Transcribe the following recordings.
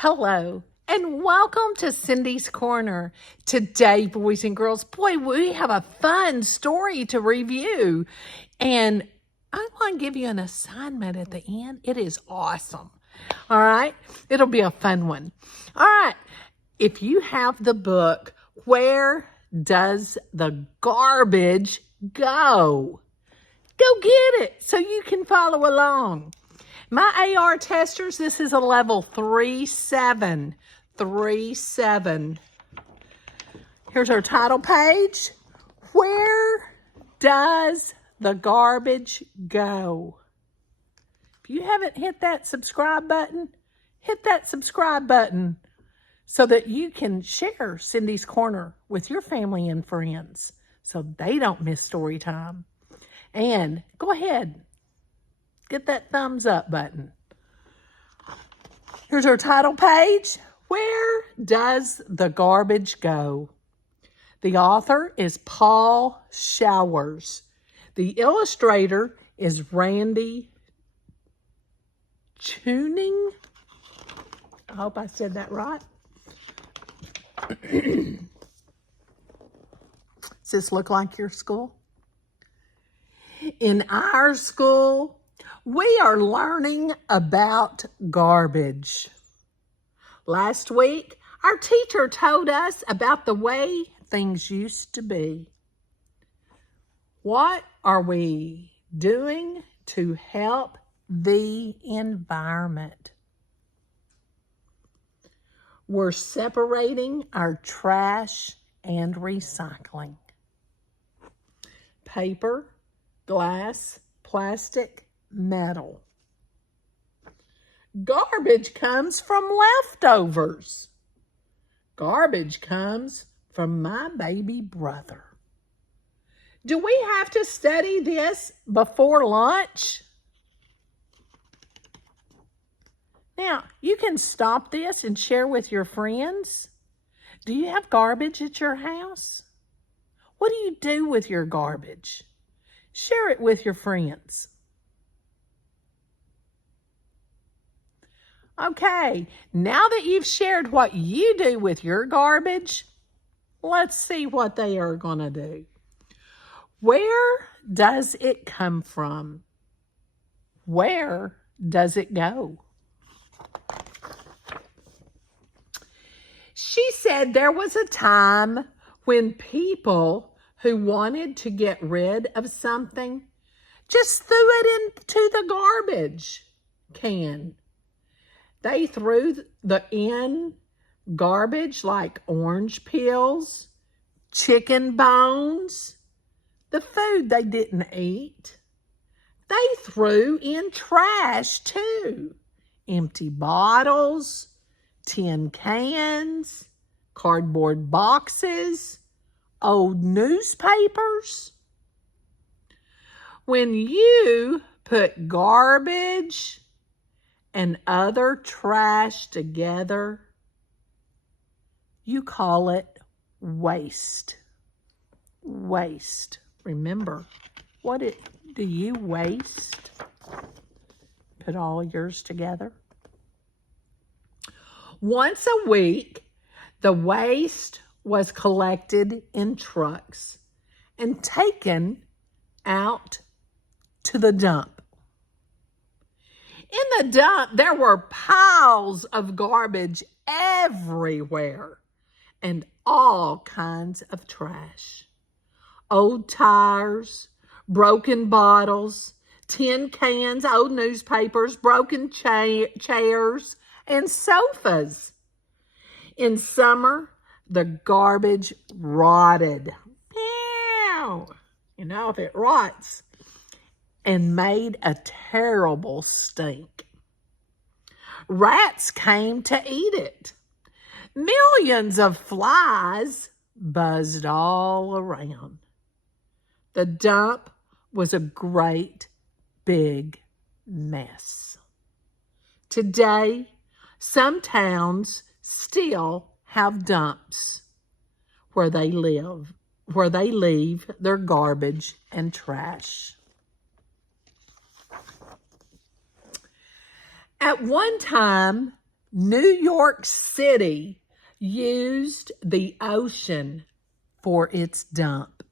Hello, and welcome to Cindy's Corner. Today, boys and girls, boy, we have a fun story to review. And I want to give you an assignment at the end. It is awesome. All right? It'll be a fun one. All right. If you have the book, Where Does the Garbage Go? Go get it so you can follow along. My AR testers, this is a level 3-7. 3-7. Here's our title page. Where does the garbage go? If you haven't hit that subscribe button, hit that subscribe button so that you can share Cindy's Corner with your family and friends so they don't miss story time. And go ahead. Get that thumbs up button. Here's our title page. Where does the garbage go? The author is Paul Showers. The illustrator is Randy Tuning. I hope I said that right. Does this look like your school? In our school, we are learning about garbage. Last week, our teacher told us about the way things used to be. What are we doing to help the environment? We're separating our trash and recycling. Paper, glass, plastic, metal. Garbage comes from leftovers. Garbage comes from my baby brother. Do we have to study this before lunch? Now, you can stop this and share with your friends. Do you have garbage at your house? What do you do with your garbage? Share it with your friends. Okay, now that you've shared what you do with your garbage, let's see what they are going to do. Where does it come from? Where does it go? She said there was a time when people who wanted to get rid of something just threw it into the garbage can. They threw in garbage like orange peels, chicken bones, the food they didn't eat. They threw in trash too. Empty bottles, tin cans, cardboard boxes, old newspapers. When you put garbage and other trash together, you call it waste. Waste. Remember, do you waste? Put all yours together. Once a week, the waste was collected in trucks and taken out to the dump. In the dump, there were piles of garbage everywhere and all kinds of trash. Old tires, broken bottles, tin cans, old newspapers, broken chairs, and sofas. In summer, the garbage rotted. You know, if it rots, and made a terrible stink. Rats came to eat it. Millions of flies buzzed all around. The dump was a great big mess. Today, some towns still have dumps where they leave their garbage and trash. At one time, New York City used the ocean for its dump.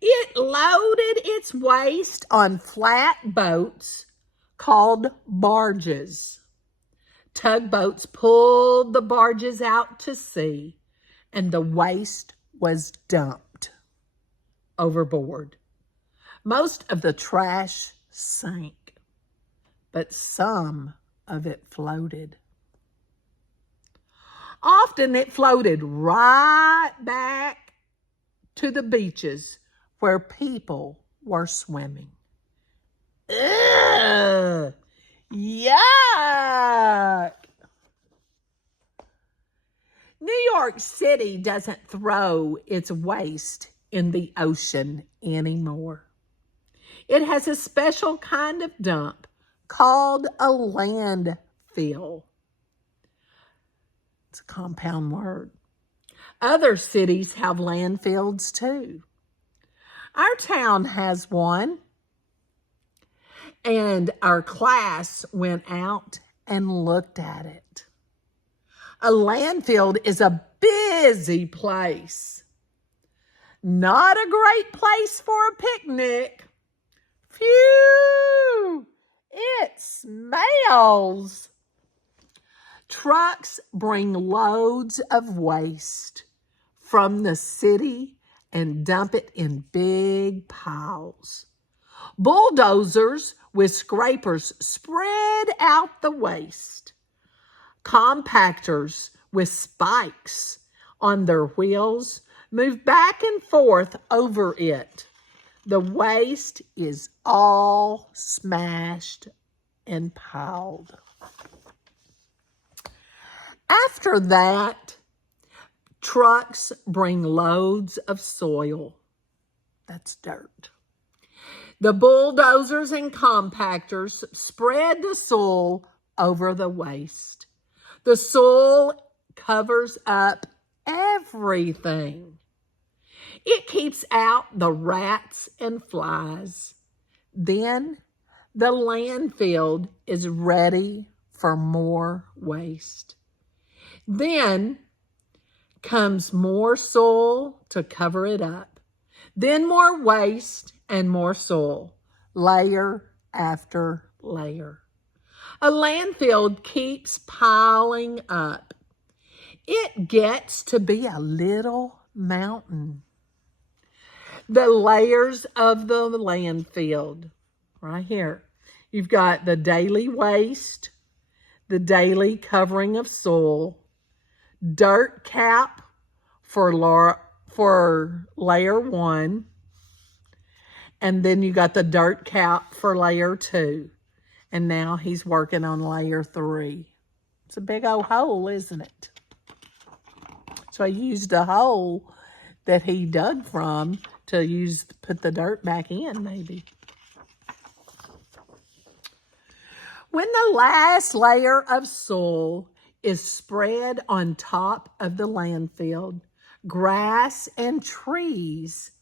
It loaded its waste on flat boats called barges. Tugboats pulled the barges out to sea, and the waste was dumped overboard. Most of the trash sank, but some of it floated. Often it floated right back to the beaches where people were swimming. Ugh! Yuck! New York City doesn't throw its waste in the ocean anymore. It has a special kind of dump called a landfill. It's a compound word. Other cities have landfills too. Our town has one, and our class went out and looked at it. A landfill is a busy place. Not a great place for a picnic. Phew! It smells. Trucks bring loads of waste from the city and dump it in big piles. Bulldozers with scrapers spread out the waste. Compactors with spikes on their wheels move back and forth over it. The waste is all smashed and piled. After that, trucks bring loads of soil. That's dirt. The bulldozers and compactors spread the soil over the waste. The soil covers up everything. It keeps out the rats and flies. Then the landfill is ready for more waste. Then comes more soil to cover it up. Then more waste and more soil, layer after layer. A landfill keeps piling up. It gets to be a little mountain. The layers of the landfill, right here. You've got the daily waste, the daily covering of soil, dirt cap for layer 1, and then you got the dirt cap for layer 2. And now he's working on layer 3. It's a big old hole, isn't it? So he used a hole that he dug from to put the dirt back in, maybe. When the last layer of soil is spread on top of the landfill, grass and trees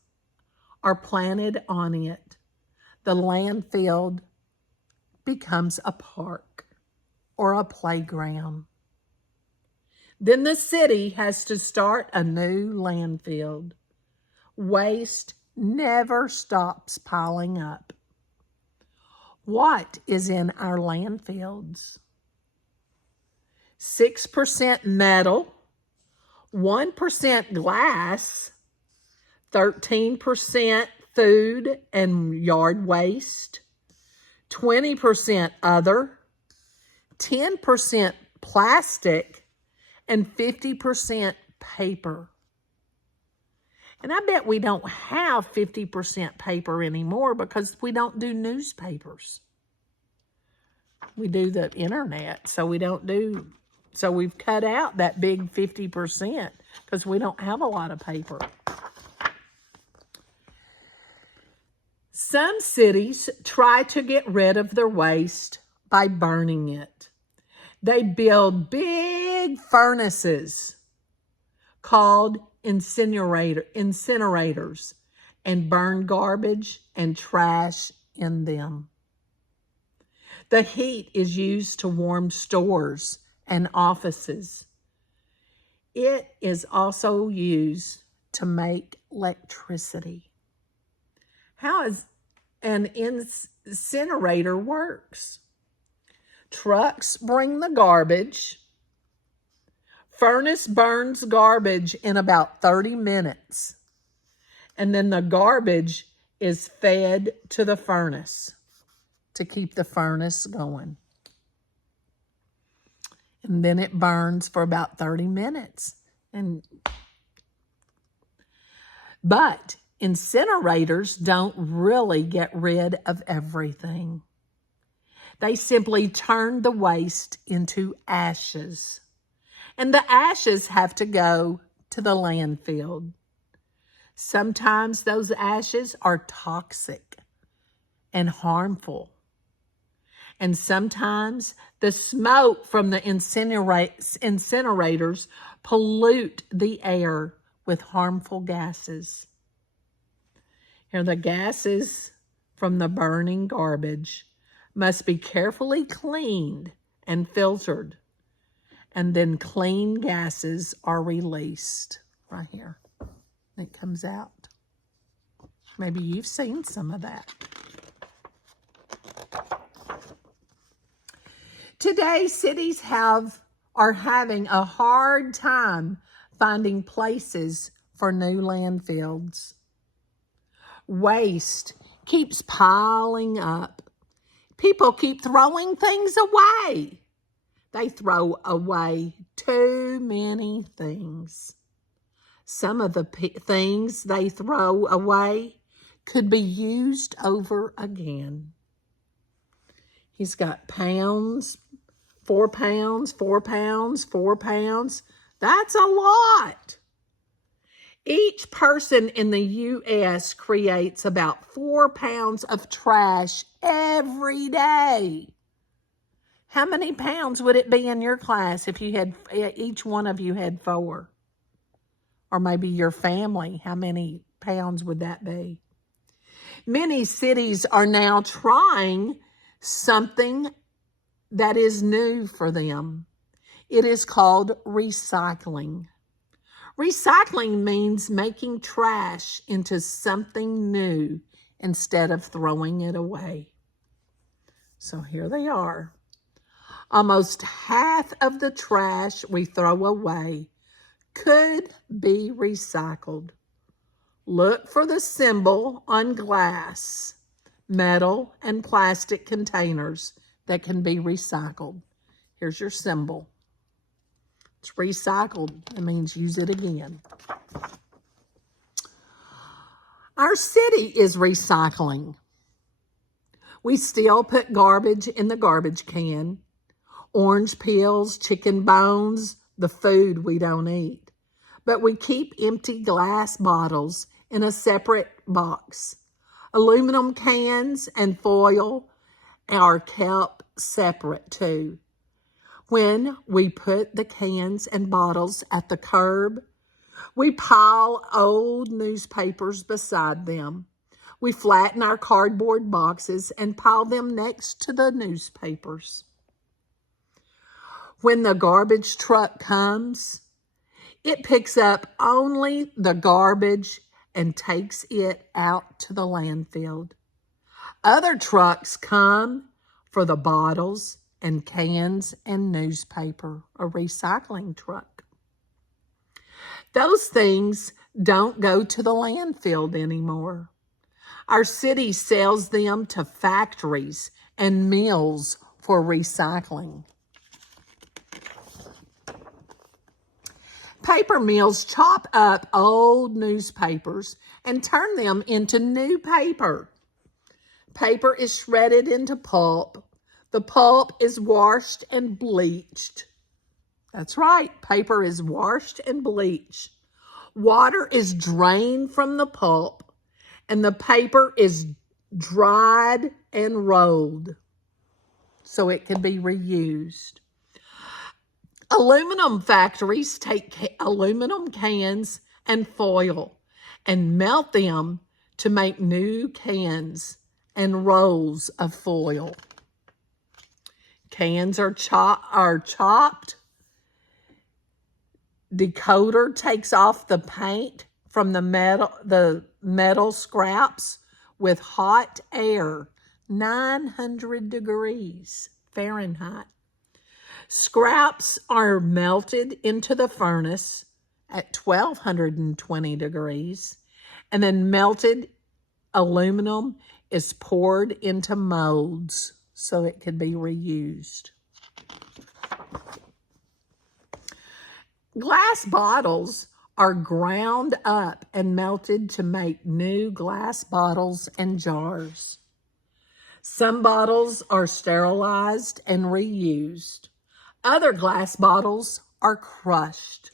are planted on it. The landfill becomes a park or a playground. Then the city has to start a new landfill. Waste never stops piling up. What is in our landfills? 6% metal, 1% glass, 13% food and yard waste, 20% other, 10% plastic, and 50% paper. And I bet we don't have 50% paper anymore because we don't do newspapers. We do the internet, so we've cut out that big 50% because we don't have a lot of paper. Some cities try to get rid of their waste by burning it. They build big furnaces called incinerators and burn garbage and trash in them. The heat is used to warm stores and offices. It is also used to make electricity. How is an incinerator works? Trucks bring the garbage. Furnace burns garbage in about 30 minutes. And then the garbage is fed to the furnace to keep the furnace going. And then it burns for about 30 minutes. But incinerators don't really get rid of everything. They simply turn the waste into ashes. And the ashes have to go to the landfill. Sometimes those ashes are toxic and harmful. And sometimes the smoke from the incinerators pollute the air with harmful gases. Here, the gases from the burning garbage must be carefully cleaned and filtered. And then clean gases are released right here. It comes out. Maybe you've seen some of that. Today, cities are having a hard time finding places for new landfills. Waste keeps piling up. People keep throwing things away. They throw away too many things. Some of the things they throw away could be used over again. He's got pounds, 4 pounds, 4 pounds, 4 pounds. That's a lot. Each person in the U.S. creates about 4 pounds of trash every day. How many pounds would it be in your class if each one of you had 4? Or maybe your family, how many pounds would that be? Many cities are now trying something that is new for them. It is called recycling. Recycling means making trash into something new instead of throwing it away. So here they are. Almost half of the trash we throw away could be recycled. Look for the symbol on glass, metal, and plastic containers that can be recycled. Here's your symbol. It's recycled. It means use it again. Our city is recycling. We still put garbage in the garbage can. Orange peels, chicken bones, the food we don't eat. But we keep empty glass bottles in a separate box. Aluminum cans and foil are kept separate too. When we put the cans and bottles at the curb, we pile old newspapers beside them. We flatten our cardboard boxes and pile them next to the newspapers. When the garbage truck comes, it picks up only the garbage and takes it out to the landfill. Other trucks come for the bottles and cans and newspaper, a recycling truck. Those things don't go to the landfill anymore. Our city sells them to factories and mills for recycling. Paper mills chop up old newspapers and turn them into new paper. Paper is shredded into pulp. The pulp is washed and bleached. That's right, paper is washed and bleached. Water is drained from the pulp, and the paper is dried and rolled so it can be reused. Aluminum factories take aluminum cans and foil and melt them to make new cans and rolls of foil. Cans are chopped. Decoder takes off the paint from the metal scraps with hot air, 900 degrees Fahrenheit. Scraps are melted into the furnace at 1220 degrees, and then melted aluminum is poured into molds so it can be reused. Glass bottles are ground up and melted to make new glass bottles and jars. Some bottles are sterilized and reused. Other glass bottles are crushed.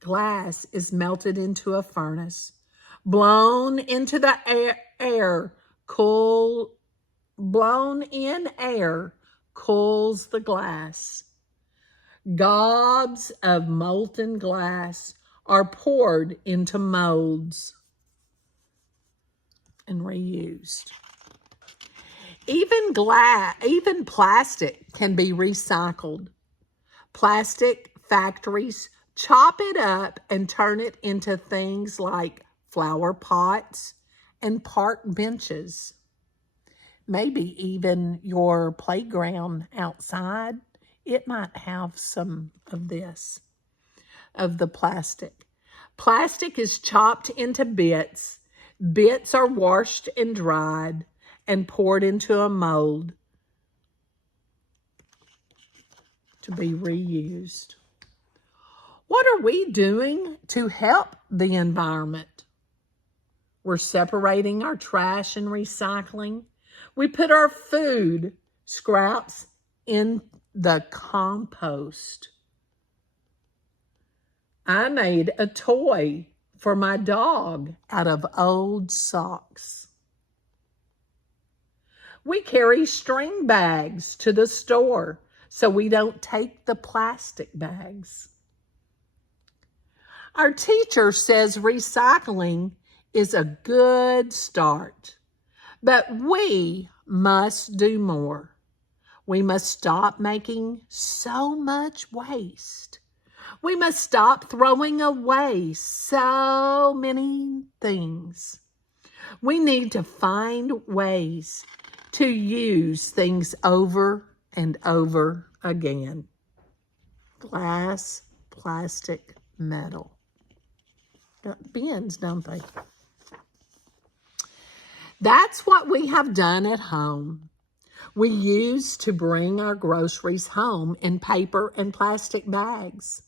Glass is melted into a furnace, blown into the air, blown in air cools the glass. Gobs of molten glass are poured into molds and reused. Even plastic can be recycled. Plastic factories chop it up and turn it into things like flower pots and park benches. Maybe even your playground outside, it might have some of this, of the plastic. Plastic is chopped into bits. Bits are washed and dried and poured into a mold to be reused. What are we doing to help the environment? We're separating our trash and recycling. We put our food scraps in the compost. I made a toy for my dog out of old socks. We carry string bags to the store so we don't take the plastic bags. Our teacher says recycling is a good start, but we must do more. We must stop making so much waste. We must stop throwing away so many things. We need to find ways to use things over and over again. Glass, plastic, metal. Got bends, don't they? That's what we have done at home. We used to bring our groceries home in paper and plastic bags.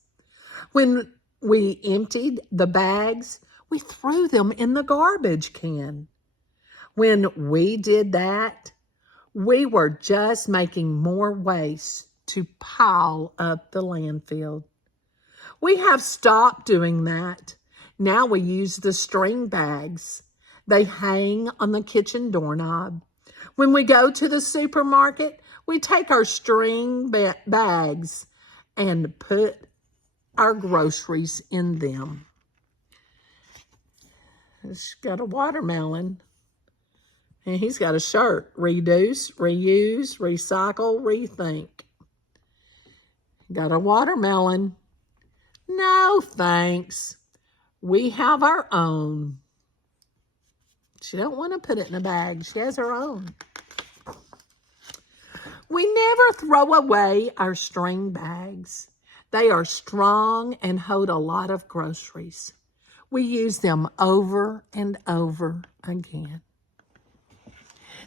When we emptied the bags, we threw them in the garbage can. When we did that, we were just making more waste to pile up the landfill. We have stopped doing that. Now we use the string bags. They hang on the kitchen doorknob. When we go to the supermarket, we take our string bags and put our groceries in them. It's got a watermelon. And he's got a shirt. Reduce, reuse, recycle, rethink. Got a watermelon. No, thanks. We have our own. She don't want to put it in a bag. She has her own. We never throw away our string bags. They are strong and hold a lot of groceries. We use them over and over again.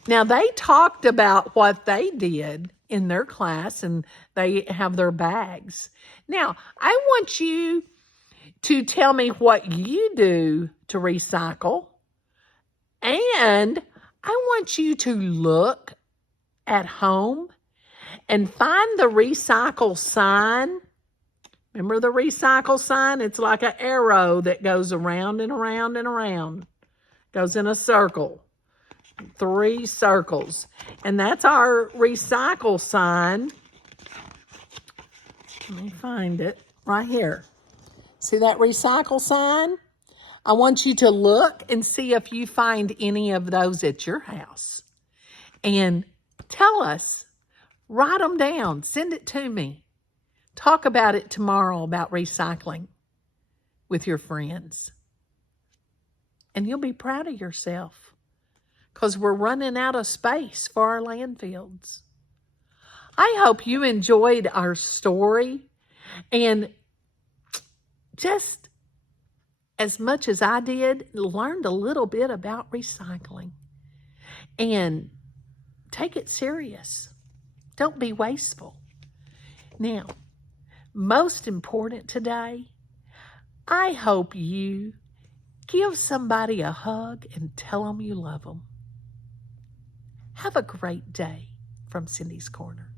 Now, they talked about what they did in their class, and they have their bags. Now, I want you to tell me what you do to recycle, and I want you to look at home and find the recycle sign. Remember the recycle sign? It's like an arrow that goes around and around and around. Goes in a circle. 3 circles. And that's our recycle sign. Let me find it right here. See that recycle sign? I want you to look and see if you find any of those at your house. And tell us, Write them down. Send it to me. Talk about it tomorrow about recycling with your friends. And you'll be proud of yourself because we're running out of space for our landfills. I hope you enjoyed our story and just as much as I did, learned a little bit about recycling. And take it serious. Don't be wasteful. Now, most important today, I hope you give somebody a hug and tell them you love them. Have a great day from Cindy's Corner.